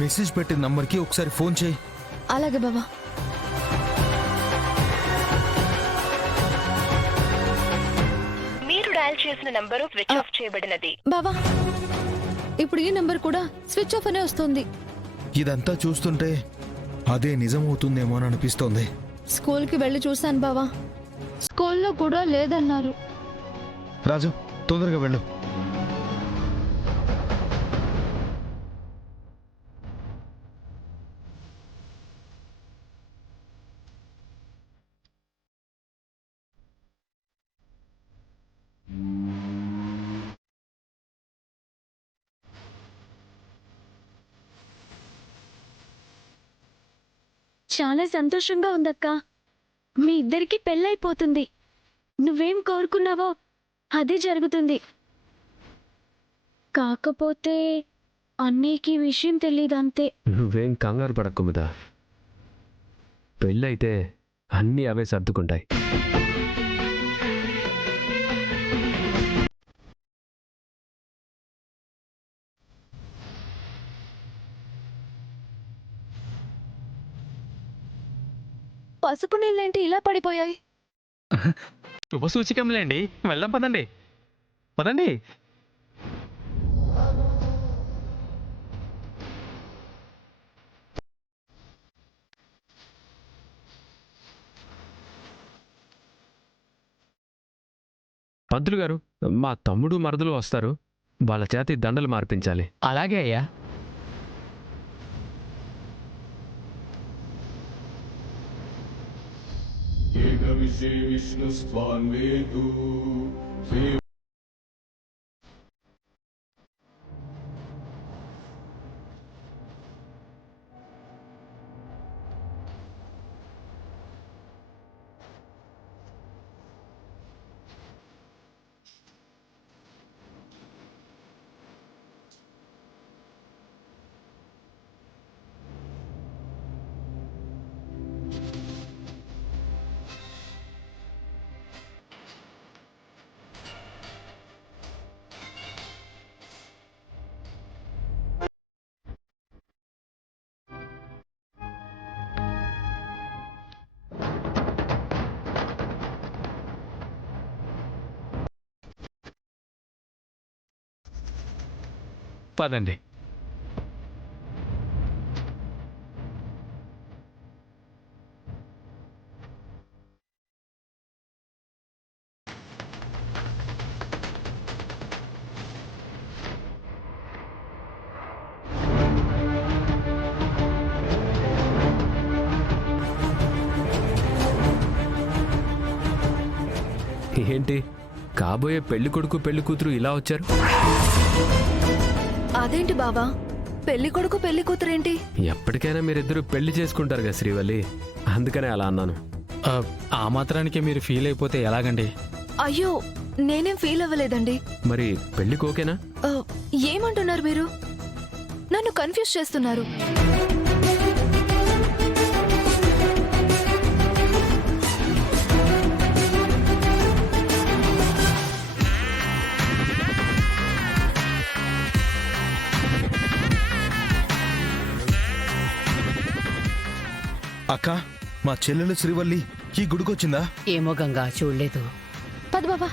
Message పెట్టిన నంబర్కి ఒకసారి ఫోన్ చేయి. అలాగే బావా. మీరు డయల్ చేసిన నంబరు స్విచ్ ఆఫ్ చేయబడినది. బావా, ఇప్పుడు ఈ నంబర్ కూడా స్విచ్ ఆఫ్ అనే వస్తుంది. ఇదంతా చూస్తుంటే అదే నిజమవుతుందేమో అని అనిపిస్తోంది. స్కూల్కి వెళ్ళి చూశాను బావా, స్కూల్లో కూడా లేదన్నారు. రాజు, తొందరగా వెళ్ళు. చాలా సంతోషంగా ఉందక్క. మీ ఇద్దరికి పెళ్ళైపోతుంది. నువ్వేం కోరుకున్నావో అదే జరుగుతుంది. కాకపోతే అన్నయ్యకి విషయం తెలీదంతే. నువ్వేం కంగారు పడకు ముదా. పెళ్ళైతే అన్నీ అవే సర్దుకుంటాయి. పసుపు నీళ్ళేంటి ఇలా పడిపోయాయి? శుభ సూచికంలేండి. వెళ్దాం పదండి, పదండి. పంతులు గారు, మా తమ్ముడు మరదలు వస్తారు. వాళ్ళ చేతి దండలు మార్పించాలి. అలాగే అయ్యా. పదండి. ఏంటి, కాబోయే పెళ్లి కొడుకు పెళ్లి కూతురు ఇలా వచ్చారు? అదేంటి బావా, పెళ్లి కొడుకు పెళ్లి కూతురేంటి? ఎప్పటికైనా మీరిద్దరూ పెళ్లి చేసుకుంటారు కదా శ్రీవల్లి, అందుకనే అలా అన్నాను. ఆ మాత్రానికి మీరు ఫీల్ అయిపోతే ఎలాగండి? అయ్యో, నేనేం ఫీల్ అవ్వలేదండి. మరి పెళ్లికి ఓకేనా? ఏమంటున్నారు మీరు? నన్ను కన్ఫ్యూజ్ చేస్తున్నారు. అక్క, మా చెల్లెలు శ్రీవల్లి ఈ గుడికొచ్చిందా? ఏమో గంగా, చూడలేదు. పద బాబా.